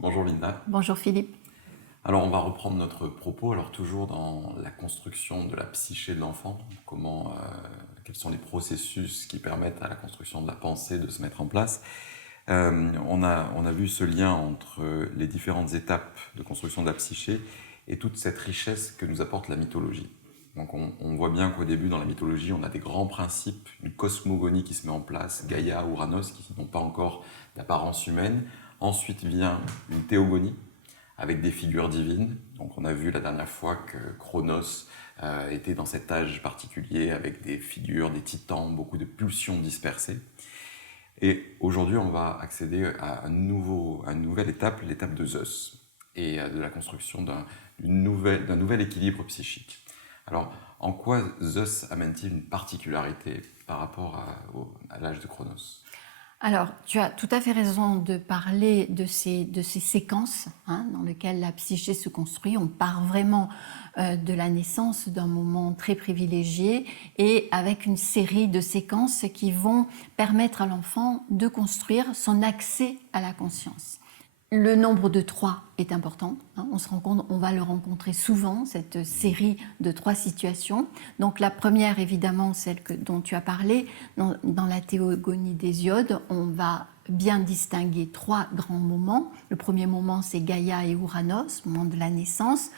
Bonjour Linda. Bonjour Philippe. Alors on va reprendre notre propos, alors toujours dans la construction de la psyché de l'enfant, quels sont les processus qui permettent à la construction de la pensée de se mettre en place. On a vu ce lien entre les différentes étapes de construction de la psyché et toute cette richesse que nous apporte la mythologie. Donc on voit bien qu'au début dans la mythologie on a des grands principes, une cosmogonie qui se met en place, Gaïa, Ouranos qui n'ont pas encore d'apparence humaine. Ensuite vient une théogonie avec des figures divines. Donc on a vu la dernière fois que Cronos était dans cet âge particulier avec des figures, des titans, beaucoup de pulsions dispersées. Et aujourd'hui, on va accéder à une nouvelle étape, l'étape de Zeus, et de la construction d'un nouvel équilibre psychique. Alors, en quoi Zeus amène-t-il une particularité par rapport à l'âge de Cronos ? Alors, tu as tout à fait raison de parler de ces séquences dans lesquelles la psyché se construit. On part vraiment de la naissance d'un moment très privilégié et avec une série de séquences qui vont permettre à l'enfant de construire son accès à la conscience. Le nombre de 3 est important. On va le rencontrer souvent, cette série de 3 situations. Donc la première, évidemment, celle dont tu as parlé, dans la théogonie d'Hésiode, on va bien distinguer 3 grands moments. Le premier moment, c'est Gaïa et Ouranos, moment de la naissance.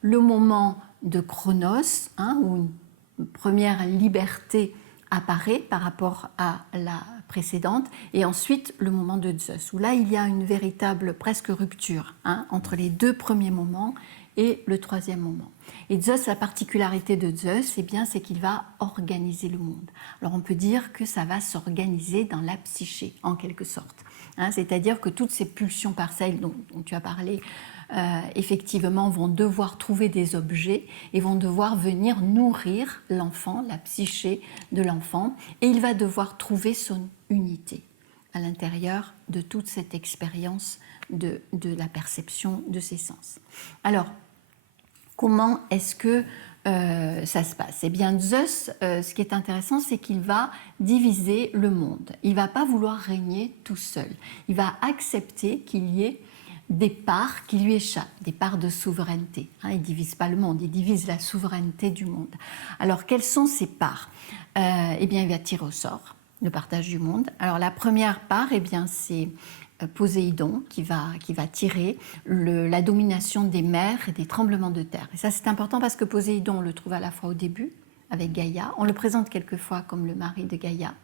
Le moment de Cronos, où une première liberté apparaît par rapport à la précédente, et ensuite le moment de Zeus, où là il y a une véritable presque rupture entre les 2 premiers moments et le 3e moment. Et Zeus, la particularité de Zeus, c'est qu'il va organiser le monde. Alors on peut dire que ça va s'organiser dans la psyché, en quelque sorte. C'est-à-dire que toutes ces pulsions partielles dont tu as parlé, effectivement, vont devoir trouver des objets et vont devoir venir nourrir l'enfant, la psyché de l'enfant, et il va devoir trouver son unité à l'intérieur de toute cette expérience de la perception de ses sens. Alors, comment est-ce que ça se passe ? Eh bien, Zeus, ce qui est intéressant, c'est qu'il va diviser le monde. Il ne va pas vouloir régner tout seul. Il va accepter qu'il y ait des parts qui lui échappent, des parts de souveraineté. Il ne divise pas le monde, il divise la souveraineté du monde. Alors, quelles sont ces parts ? Eh bien, il va tirer au sort le partage du monde. Alors, la première part, eh bien, c'est Poséidon qui va tirer la domination des mers et des tremblements de terre. Et ça, c'est important parce que Poséidon, on le trouve à la fois au début, avec Gaïa. On le présente quelquefois comme le mari de Gaïa.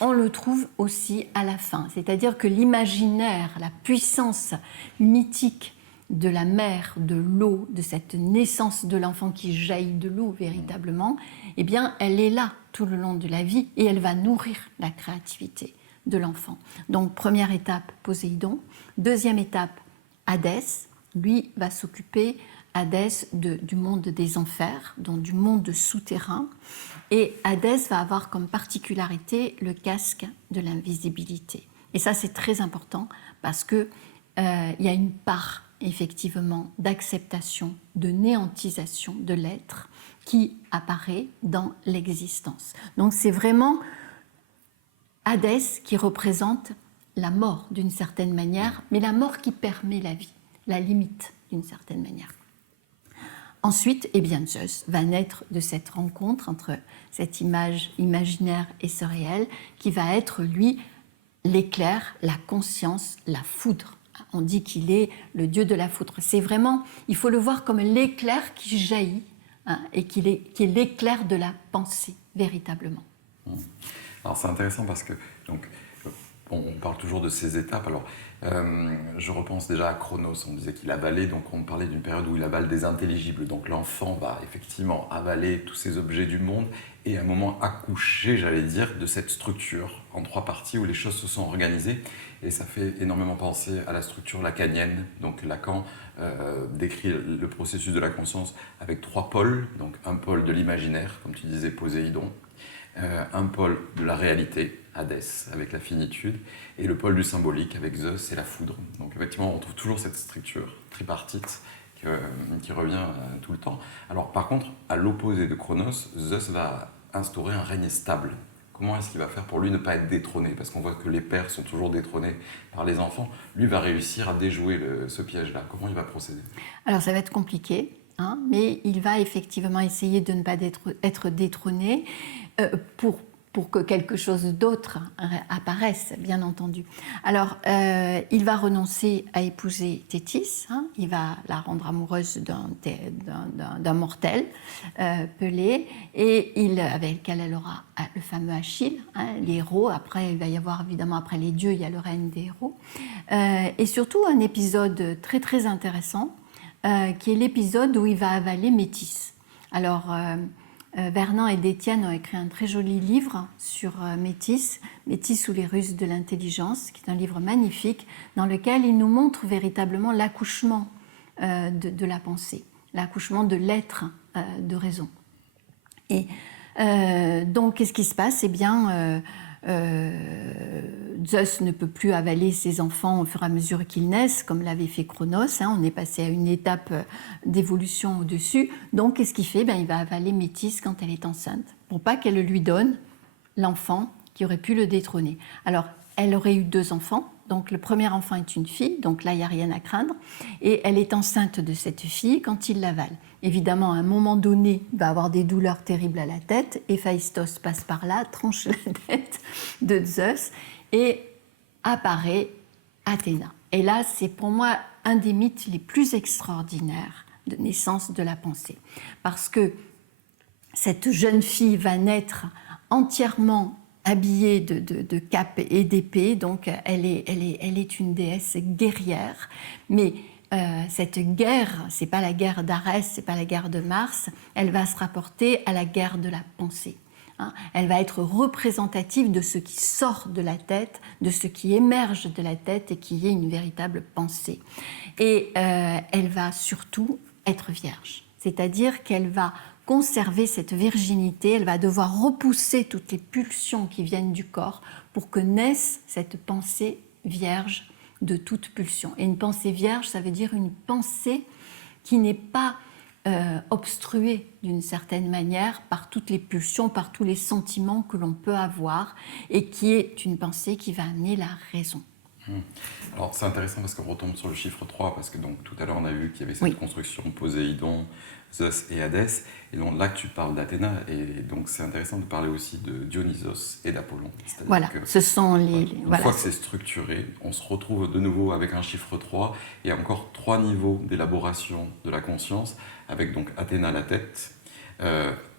On le trouve aussi à la fin. C'est-à-dire que l'imaginaire, la puissance mythique de la mer, de l'eau, de cette naissance de l'enfant qui jaillit de l'eau véritablement, eh bien, elle est là tout le long de la vie et elle va nourrir la créativité de l'enfant. Donc, première étape, Poséidon. Deuxième étape, Hadès. Lui va s'occuper, Hadès, du monde des enfers, donc du monde souterrain. Et Hadès va avoir comme particularité le casque de l'invisibilité. Et ça, c'est très important parce qu'il y a une part, effectivement, d'acceptation, de néantisation de l'être qui apparaît dans l'existence. Donc, c'est vraiment Hadès qui représente la mort d'une certaine manière, mais la mort qui permet la vie, la limite d'une certaine manière. Ensuite, eh bien, Zeus va naître de cette rencontre entre cette image imaginaire et ce réel, qui va être, lui, l'éclair, la conscience, la foudre. On dit qu'il est le dieu de la foudre. C'est vraiment, il faut le voir comme l'éclair qui jaillit et qui est l'éclair de la pensée, véritablement. Alors c'est intéressant parce que donc, on parle toujours de ces étapes. Alors, je repense déjà à Cronos. On disait qu'il avalait, donc on parlait d'une période où il avale des intelligibles. Donc l'enfant va effectivement avaler tous ces objets du monde et à un moment accoucher, j'allais dire, de cette structure en 3 parties où les choses se sont organisées. Et ça fait énormément penser à la structure lacanienne. Donc Lacan décrit le processus de la conscience avec 3 pôles. Donc un pôle de l'imaginaire, comme tu disais, Poséidon. Un pôle de la réalité, Hadès, avec la finitude, et le pôle du symbolique, avec Zeus et la foudre. Donc effectivement, on trouve toujours cette structure tripartite qui revient tout le temps. Alors par contre, à l'opposé de Cronos, Zeus va instaurer un règne stable, comment est-ce qu'il va faire pour lui ne pas être détrôné? Parce qu'on voit que les pères sont toujours détrônés par les enfants. Lui va réussir à déjouer ce piège-là. Comment il va procéder? Alors ça va être compliqué, hein, mais il va effectivement essayer de ne pas être détrôné pour que quelque chose d'autre apparaisse, bien entendu. Alors, il va renoncer à épouser Thétis, hein, il va la rendre amoureuse d'un mortel, Pelée, et avec lequel elle aura le fameux Achille, hein, les héros. Après, il va y avoir évidemment, après les dieux, il y a le règne des héros. Et surtout, un épisode très très intéressant, qui est l'épisode où il va avaler Métis. Alors, Vernant et Détienne ont écrit un très joli livre sur Métis, Métis ou les ruses de l'intelligence, qui est un livre magnifique dans lequel ils nous montrent véritablement l'accouchement de la pensée, l'accouchement de l'être de raison. Et donc, qu'est-ce qui se passe? Eh bien, Zeus ne peut plus avaler ses enfants au fur et à mesure qu'ils naissent, comme l'avait fait Cronos. Hein, on est passé à une étape d'évolution au-dessus. Donc, qu'est-ce qu'il fait? Ben, il va avaler Métis quand elle est enceinte, pour pas qu'elle lui donne l'enfant qui aurait pu le détrôner. Alors, elle aurait eu 2 enfants. Donc, le premier enfant est une fille, donc là, il n'y a rien à craindre. Et elle est enceinte de cette fille quand il l'avale. Évidemment, à un moment donné, il va avoir des douleurs terribles à la tête. Héphaïstos passe par là, tranche la tête de Zeus et apparaît Athéna. Et là, c'est pour moi un des mythes les plus extraordinaires de naissance de la pensée. Parce que cette jeune fille va naître entièrement habillée de cape et d'épée, donc elle est une déesse guerrière, mais cette guerre, c'est pas la guerre d'Arès, c'est pas la guerre de Mars, elle va se rapporter à la guerre de la pensée. Hein. Elle va être représentative de ce qui sort de la tête, de ce qui émerge de la tête et qui est une véritable pensée. Et elle va surtout être vierge, c'est-à-dire qu'elle va conserver cette virginité, elle va devoir repousser toutes les pulsions qui viennent du corps pour que naisse cette pensée vierge de toute pulsion. Et une pensée vierge, ça veut dire une pensée qui n'est pas obstruée d'une certaine manière par toutes les pulsions, par tous les sentiments que l'on peut avoir, et qui est une pensée qui va amener la raison. Alors c'est intéressant parce qu'on retombe sur le chiffre 3, parce que donc, tout à l'heure on a vu qu'il y avait cette construction Poséidon, Zeus et Hadès, et donc là tu parles d'Athéna, et donc c'est intéressant de parler aussi de Dionysos et d'Apollon. Voilà, ce sont les... Une fois que c'est structuré, on se retrouve de nouveau avec un chiffre 3, et encore 3 niveaux d'élaboration de la conscience, avec donc Athéna à la tête,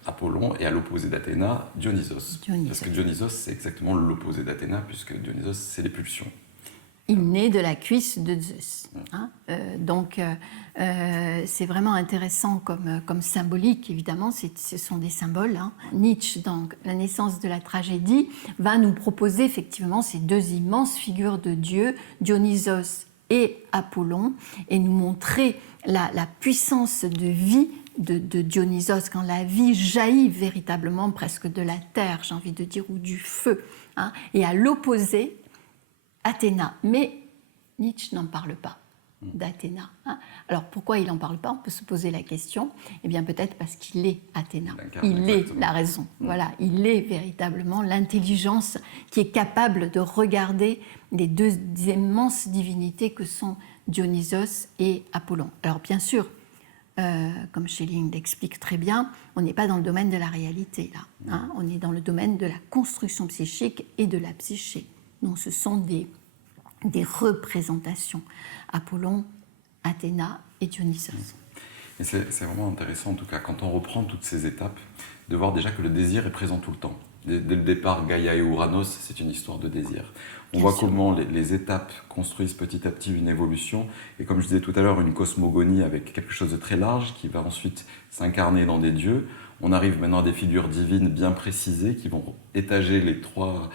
Apollon, et à l'opposé d'Athéna, Dionysos. Parce que Dionysos c'est exactement l'opposé d'Athéna, puisque Dionysos c'est les pulsions. Il naît de la cuisse de Zeus. Hein. Donc, c'est vraiment intéressant comme symbolique, évidemment, ce sont des symboles. Hein. Nietzsche, dans La naissance de la tragédie, va nous proposer effectivement ces 2 immenses figures de Dieu, Dionysos et Apollon, et nous montrer la puissance de vie de Dionysos, quand la vie jaillit véritablement presque de la terre, j'ai envie de dire, ou du feu. Hein. Et à l'opposé, Athéna, mais Nietzsche n'en parle pas d'Athéna. Hein. Alors pourquoi il n'en parle pas? On peut se poser la question. Eh bien peut-être parce qu'il est Athéna. Il est la raison. Voilà, il est véritablement l'intelligence qui est capable de regarder les 2 immenses divinités que sont Dionysos et Apollon. Alors bien sûr, comme Schelling l'explique très bien, on n'est pas dans le domaine de la réalité là. Hein. On est dans le domaine de la construction psychique et de la psyché. Donc ce sont des représentations. Apollon, Athéna et Dionysos. Et c'est vraiment intéressant, en tout cas, quand on reprend toutes ces étapes, de voir déjà que le désir est présent tout le temps. Dès le départ, Gaïa et Ouranos, c'est une histoire de désir. On voit comment les étapes construisent petit à petit une évolution, et comme je disais tout à l'heure, une cosmogonie avec quelque chose de très large qui va ensuite s'incarner dans des dieux. On arrive maintenant à des figures divines bien précisées qui vont étager les 3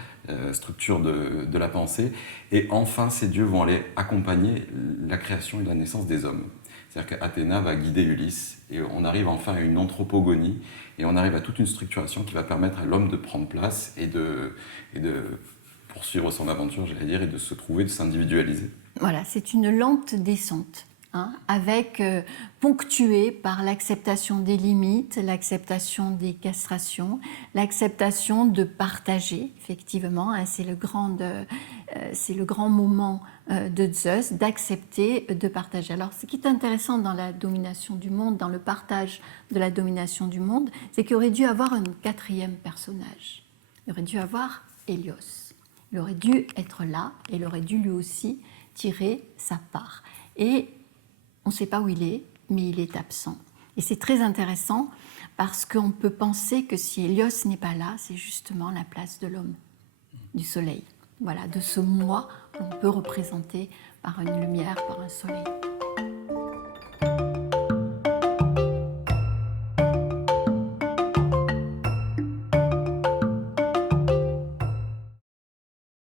structures de la pensée, et enfin ces dieux vont aller accompagner la création et la naissance des hommes. C'est-à-dire qu'Athéna va guider Ulysse, et on arrive enfin à une anthropogonie, et on arrive à toute une structuration qui va permettre à l'homme de prendre place et de poursuivre son aventure, j'allais dire, et de se trouver, de s'individualiser. Voilà, c'est une lente descente. avec ponctué par l'acceptation des limites, l'acceptation des castrations, l'acceptation de partager, effectivement, c'est le grand moment de Zeus, d'accepter de partager. Alors, ce qui est intéressant dans la domination du monde, dans le partage de la domination du monde, c'est qu'il aurait dû avoir un quatrième personnage. Il aurait dû avoir Hélios. Il aurait dû être là et il aurait dû lui aussi tirer sa part. Et on ne sait pas où il est, mais il est absent. Et c'est très intéressant parce qu'on peut penser que si Hélios n'est pas là, c'est justement la place de l'homme, du soleil. Voilà, de ce moi qu'on peut représenter par une lumière, par un soleil.